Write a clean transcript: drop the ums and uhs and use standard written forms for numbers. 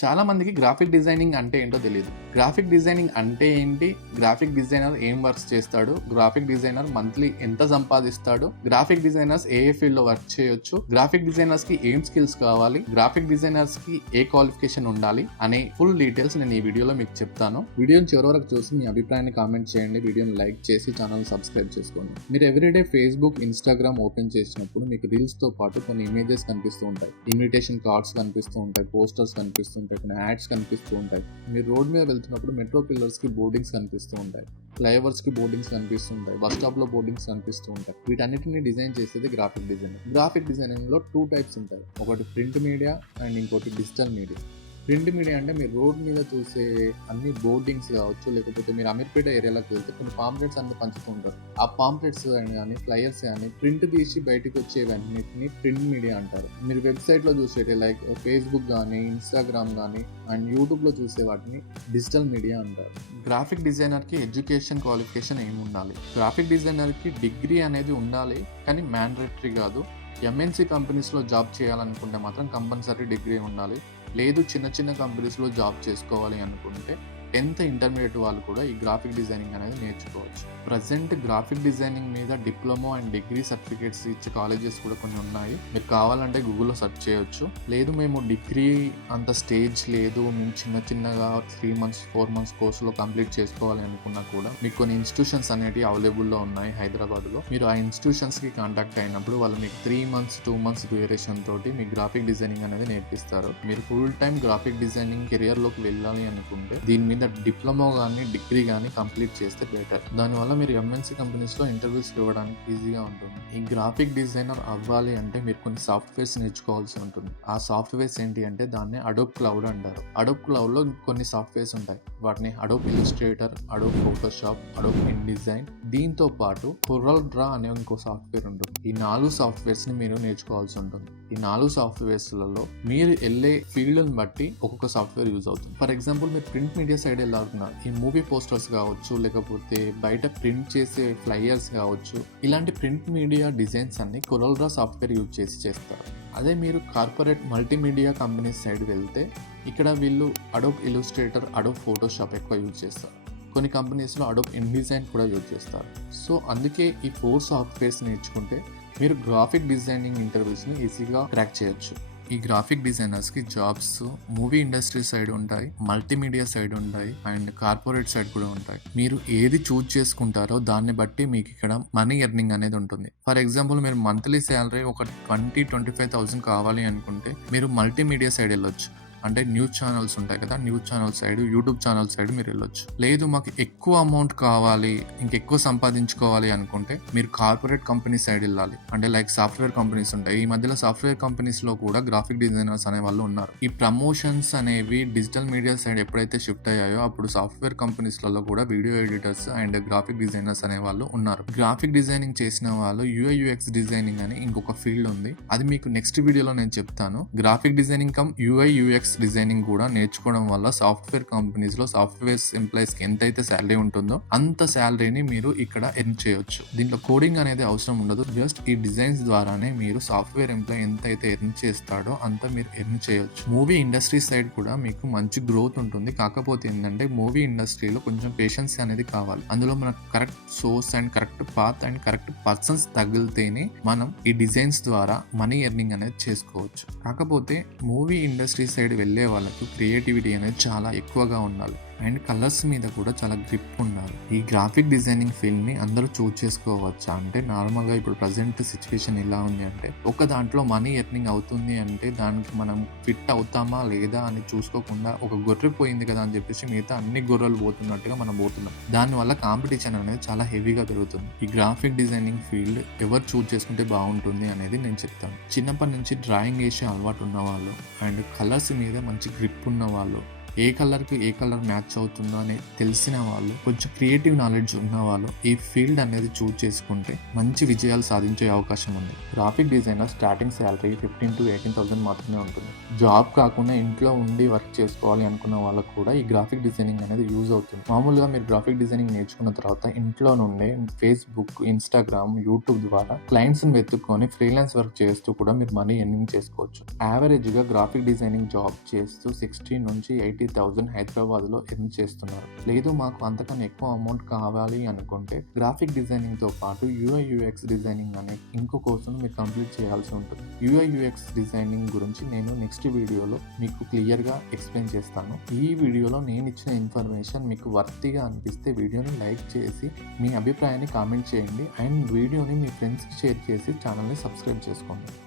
చాలా మందికి graphic designing అంటే ఏంటో తెలియదు. గ్రాఫిక్ డిజైనింగ్ అంటే ఏంటి? గ్రాఫిక్ డిజైనర్ ఏం వర్క్స్ చేస్తాడు? గ్రాఫిక్ డిజైనర్ మంత్లీ ఎంత సంపాదిస్తాడు? గ్రాఫిక్ డిజైనర్స్ ఏ ఫీల్డ్ లో వర్క్ చేయొచ్చు? గ్రాఫిక్ డిజైనర్స్ కి ఏం స్కిల్స్ కావాలి? గ్రాఫిక్ డిజైనర్స్ కి ఏ క్వాలిఫికేషన్ ఉండాలి అనే ఫుల్ డీటెయిల్స్ నేను ఈ వీడియోలో మీకు చెప్తాను. వీడియోని చివరి వరకు చూసి మీ అభిప్రాయాన్ని కామెంట్ చేయండి. వీడియోని లైక్ చేసి ఛానల్ సబ్స్క్రైబ్ చేసుకోండి. మీరు ఎవ్రీడే ఫేస్బుక్, ఇన్స్టాగ్రామ్ ఓపెన్ చేసినప్పుడు మీకు రీల్స్ తో పాటు కొన్ని ఇమేజెస్ కనిపిస్తూ ఉంటాయి. ఇన్విటేషన్ కార్డ్స్ కనిపిస్తూ ఉంటాయి, పోస్టర్స్ కనిపిస్తుంటాయి, కొన్ని యాడ్స్ కనిపిస్తూ ఉంటాయి. మీరు రోడ్ మీద వెళ్తున్నప్పుడు మెట్రో పిల్లర్స్ కి బోర్డింగ్స్ కనిపిస్తూ ఉంటాయి, ఫ్లైఓవర్స్ కి బోర్డింగ్స్ కనిపిస్తూ ఉంటాయి, బస్ స్టాప్ లో బోర్డింగ్స్ కనిపిస్తూ ఉంటాయి. వీటన్నిటిని డిజైన్ చేసేది గ్రాఫిక్ డిజైనింగ్. గ్రాఫిక్ డిజైనింగ్ లో 2 టైప్స్ ఉంటాయి. ఒకటి ప్రింట్ మీడియా అండ్ ఇంకోటి డిజిటల్ మీడియా. ప్రింట్ మీడియా అంటే మీరు రోడ్ మీద చూసే అన్ని బోర్డింగ్స్ కావచ్చు, లేకపోతే మీరు అమీర్పేట ఏరియాలోకి వెళ్తే కొన్ని పాంప్లెట్స్ అన్ని పంచుతూ ఉంటారు. ఆ పాంప్లెట్స్ కానీ ఫ్లైయర్స్ కానీ ప్రింట్ తీసి బయటకు వచ్చేవన్నిటిని ప్రింట్ మీడియా అంటారు. మీరు వెబ్సైట్లో చూసేటి లైక్ ఫేస్బుక్ కానీ, ఇన్స్టాగ్రామ్ కానీ అండ్ యూట్యూబ్లో చూసే వాటిని డిజిటల్ మీడియా అంటారు. గ్రాఫిక్ డిజైనర్కి ఎడ్యుకేషన్ క్వాలిఫికేషన్ ఏమి ఉండాలి? గ్రాఫిక్ డిజైనర్కి డిగ్రీ అనేది ఉండాలి, కానీ మ్యాండేటరీ కాదు. ఎంఎన్సీ కంపెనీస్లో జాబ్ చేయాలనుకుంటే మాత్రం కంపల్సరీ డిగ్రీ ఉండాలి. లేదు చిన్న చిన్న కంపెనీస్లో జాబ్ చేసుకోవాలి అనుకుంటే 10th ఇంటర్మీడియట్ వాళ్ళు కూడా ఈ గ్రాఫిక్ డిజైనింగ్ అనేది నేర్చుకోవచ్చు. ప్రజెంట్ గ్రాఫిక్ డిజైనింగ్ మీద డిప్లొమా అండ్ డిగ్రీ సర్టిఫికేట్స్ ఇచ్చే కాలేజెస్ కూడా కొన్ని ఉన్నాయి. మీరు కావాలంటే గూగుల్లో సెర్చ్ చేయొచ్చు. లేదు మేము డిగ్రీ అంత స్టేజ్ లేదు, మేము చిన్నగా 3 months 4 months కోర్సులో కంప్లీట్ చేసుకోవాలి అనుకున్నా కూడా మీకు కొన్ని ఇన్స్టిట్యూషన్స్ అనేవి అవైలబుల్లో ఉన్నాయి హైదరాబాద్లో. మీరు ఆ ఇన్స్టిట్యూషన్స్కి కాంటాక్ట్ అయినప్పుడు వాళ్ళు మీకు 3 months 2 months డ్యూరేషన్ తోటి మీకు గ్రాఫిక్ డిజైనింగ్ అనేది నేర్పిస్తారు. మీరు ఫుల్ టైం గ్రాఫిక్ డిజైనింగ్ కెరియర్లోకి వెళ్ళాలి అనుకుంటే దీని మీద డిప్లొమా కానీ డిగ్రీ కానీ కంప్లీట్ చేస్తే బెటర్. దానివల్ల మీరు ఎంఎన్సీ కంపెనీస్లో ఇంటర్వ్యూస్ ఇవ్వడానికి ఈజీగా ఉంటుంది. ఈ గ్రాఫిక్ డిజైనర్ అవ్వాలి అంటే మీరు కొన్ని సాఫ్ట్వేర్స్ నేర్చుకోవాల్సి ఉంటుంది. ఆ సాఫ్ట్వేర్స్ ఏంటి అంటే దాన్ని అడోబ్ క్లౌడ్ అంటారు. అడోబ్ క్లౌడ్లో కొన్ని సాఫ్ట్వేర్స్ ఉంటాయి. వాటిని Adobe Illustrator, Adobe Photoshop, Adobe InDesign, దీంతో పాటు కొరల్ డ్రా అనే ఇంకో సాఫ్ట్వేర్ ఉంటుంది. ఈ 4 సాఫ్ట్వేర్స్ని మీరు నేర్చుకోవాల్సి ఉంటుంది. ఈ 4 సాఫ్ట్వేర్స్లలో మీరు వెళ్ళే ఫీల్డ్ని బట్టి ఒక్కొక్క సాఫ్ట్వేర్ యూజ్ అవుతుంది. ఫర్ ఎగ్జాంపుల్ మీరు ప్రింట్ మీడియా సైడ్ వెళ్ళాలనుకున్నారు, ఈ మూవీ పోస్టర్స్ కావచ్చు, లేకపోతే బయట ప్రింట్ చేసే ఫ్లైయర్స్ కావచ్చు, ఇలాంటి ప్రింట్ మీడియా డిజైన్స్ అన్ని కొరల్ డ్రా సాఫ్ట్వేర్ యూజ్ చేసి చేస్తారు. అదే మీరు కార్పొరేట్ మల్టీమీడియా కంపెనీస్ సైడ్ వెళ్తే ఇక్కడ వీళ్ళు అడోబ్ ఇల్లుస్ట్రేటర్, అడోబ్ ఫోటోషాప్ ఎక్కువ యూజ్ చేస్తారు. కొన్ని కంపెనీస్లో అడోబ్ ఇన్డిజైన్ కూడా యూజ్ చేస్తారు. సో అందుకే ఈ 4 సాఫ్ట్వేర్స్ నేర్చుకుంటే మీరు గ్రాఫిక్ డిజైనింగ్ ఇంటర్వ్యూస్ని ఈజీగా క్రాక్ చేయొచ్చు. ఈ గ్రాఫిక్ డిజైనర్స్కి జాబ్స్ మూవీ ఇండస్ట్రీ సైడ్ ఉంటాయి, మల్టీమీడియా సైడ్ ఉంటాయి అండ్ కార్పొరేట్ సైడ్ కూడా ఉంటాయి. మీరు ఏది చూజ్ చేసుకుంటారో దాన్ని బట్టి మీకు ఇక్కడ మనీ ఎర్నింగ్ అనేది ఉంటుంది. ఫర్ ఎగ్జాంపుల్ మీరు మంత్లీ శాలరీ ఒక 20-25,000 కావాలి అనుకుంటే మీరు మల్టీమీడియా సైడ్ వెళ్ళొచ్చు. అంటే న్యూస్ ఛానల్స్ ఉంటాయి కదా, news channel side, YouTube channel side మీరు వెళ్ళొచ్చు. లేదు మాకు ఎక్కువ అమౌంట్ కావాలి, ఇంకెక్కువ సంపాదించుకోవాలి అనుకుంటే మీరు కార్పొరేట్ కంపెనీ సైడ్ వెళ్ళాలి. అంటే లైక్ సాఫ్ట్వేర్ కంపెనీస్ ఉంటాయి. ఈ మధ్యలో సాఫ్ట్వేర్ కంపెనీస్లో కూడా గ్రాఫిక్ డిజైనర్స్ అనే వాళ్ళు ఉన్నారు. ఈ ప్రమోషన్స్ అనేవి డిజిటల్ మీడియా సైడ్ ఎప్పుడైతే షిఫ్ట్ అయ్యాయో అప్పుడు సాఫ్ట్వేర్ కంపెనీస్లలో కూడా video editors and graphic designers అనే వాళ్ళు ఉన్నారు. గ్రాఫిక్ డిజైనింగ్ చేసిన వాళ్ళు UI/UX డిజైనింగ్ అని ఇంకొక ఫీల్డ్ ఉంది. అది మీకు నెక్స్ట్ వీడియోలో నేను చెప్తాను. Graphic designing come UI/UX designing కూడా నేర్చుకోవడం వల్ల సాఫ్ట్వేర్ కంపెనీస్ లో సాఫ్ట్వేర్ ఎంప్లాయీస్ కి ఎంతైతే శాలరీ ఉంటుందో అంత శాలరీని మీరు ఇక్కడ ఎర్న్ చేయొచ్చు. దీంట్లో కోడింగ్ అనేది అవసరం ఉండదు. జస్ట్ ఈ డిజైన్స్ ద్వారానే మీరు సాఫ్ట్వేర్ ఎంప్లాయీ ఎంతైతే ఎర్న్ చేస్తాడో అంత మీరు ఎర్న్ చేయొచ్చు. మూవీ ఇండస్ట్రీ సైడ్ కూడా మీకు మంచి గ్రోత్ ఉంటుంది. కాకపోతే ఏంటంటే మూవీ ఇండస్ట్రీలో కొంచెం పేషెన్స్ అనేది కావాలి. అందులో మనకు correct source and correct path and correct persons తగిలితేనే మనం ఈ డిజైన్స్ ద్వారా మనీ ఎర్నింగ్ అనేది చేసుకోవచ్చు. కాకపోతే మూవీ ఇండస్ట్రీ సైడ్ వెళ్ళే వాళ్ళకి క్రియేటివిటీ అనేది చాలా ఎక్కువగా ఉండాలి అండ్ కలర్స్ మీద కూడా చాలా గ్రిప్ ఉండాలి. ఈ గ్రాఫిక్ డిజైనింగ్ ఫీల్డ్ ని అందరూ చూస్ చేసుకోవచ్చా అంటే నార్మల్గా ఇప్పుడు ప్రజెంట్ సిచ్యువేషన్ ఎలా ఉంది అంటే ఒక దాంట్లో మనీ ఎర్నింగ్ అవుతుంది అంటే దానికి మనం ఫిట్ అవుతామా లేదా అని చూసుకోకుండా ఒక గొర్రె పోయింది కదా అని చెప్పేసి మిగతా అన్ని గొర్రెలు పోతున్నట్టుగా మనం పోతున్నాం. దానివల్ల కాంపిటీషన్ అనేది చాలా హెవీగా పెరుగుతుంది. ఈ గ్రాఫిక్ డిజైనింగ్ ఫీల్డ్ ఎవరు చూస్ చేసుకుంటే బాగుంటుంది అనేది నేను చెప్తాను. చిన్నప్పటి నుంచి డ్రాయింగ్ వేసే అలవాటు ఉన్న వాళ్ళు అండ్ కలర్స్ మీద మంచి గ్రిప్ ఉన్న వాళ్ళు ఏ కలర్కి ఏ కలర్ మ్యాచ్ అవుతుందో అని తెలిసిన వాళ్ళు, కొంచెం క్రియేటివ్ నాలెడ్జ్ ఉన్న వాళ్ళు ఈ ఫీల్డ్ అనేది చూస్ చేసుకుంటే మంచి విజయాలు సాధించే అవకాశం ఉంది. Graphic designer starting salary 15,000 to 18,000 మాత్రమే ఉంటుంది. జాబ్ కాకుండా ఇంట్లో ఉండి వర్క్ చేసుకోవాలి అనుకున్న వాళ్ళకు కూడా ఈ గ్రాఫిక్ డిజైనింగ్ అనేది యూజ్ అవుతుంది. మామూలుగా మీరు గ్రాఫిక్ డిజైనింగ్ నేర్చుకున్న తర్వాత ఇంట్లో నుండే ఫేస్బుక్, ఇన్స్టాగ్రామ్, యూట్యూబ్ ద్వారా క్లయింట్స్ని వెతుక్కొని ఫ్రీలాన్స్ వర్క్ చేస్తూ కూడా మీరు మనీ ఎర్నింగ్ చేసుకోవచ్చు. యావరేజ్గా గ్రాఫిక్ డిజైనింగ్ జాబ్ చేస్తూ 60,000 నుంచి 80,000 హైదరాబాద్లో ఎర్న్ చేస్తున్నారు. లేదు మాకు అంతకన్నా ఎక్కువ అమౌంట్ కావాలి అనుకుంటే గ్రాఫిక్ డిజైనింగ్తో పాటు UI/UX డిజైనింగ్ అనే ఇంకో కోర్సును మీరు కంప్లీట్ చేయాల్సి ఉంటుంది. UI/UX డిజైనింగ్ గురించి నేను నెక్స్ట్ వీడియోలో మీకు క్లియర్గా ఎక్స్ప్లెయిన్ చేస్తాను. ఈ వీడియోలో నేను ఇచ్చిన ఇన్ఫర్మేషన్ మీకు వర్తిగా అనిపిస్తే వీడియోని లైక్ చేసి మీ అభిప్రాయాన్ని కామెంట్ చేయండి అండ్ వీడియోని మీ ఫ్రెండ్స్కి షేర్ చేసి ఛానల్ని సబ్స్క్రైబ్ చేసుకోండి.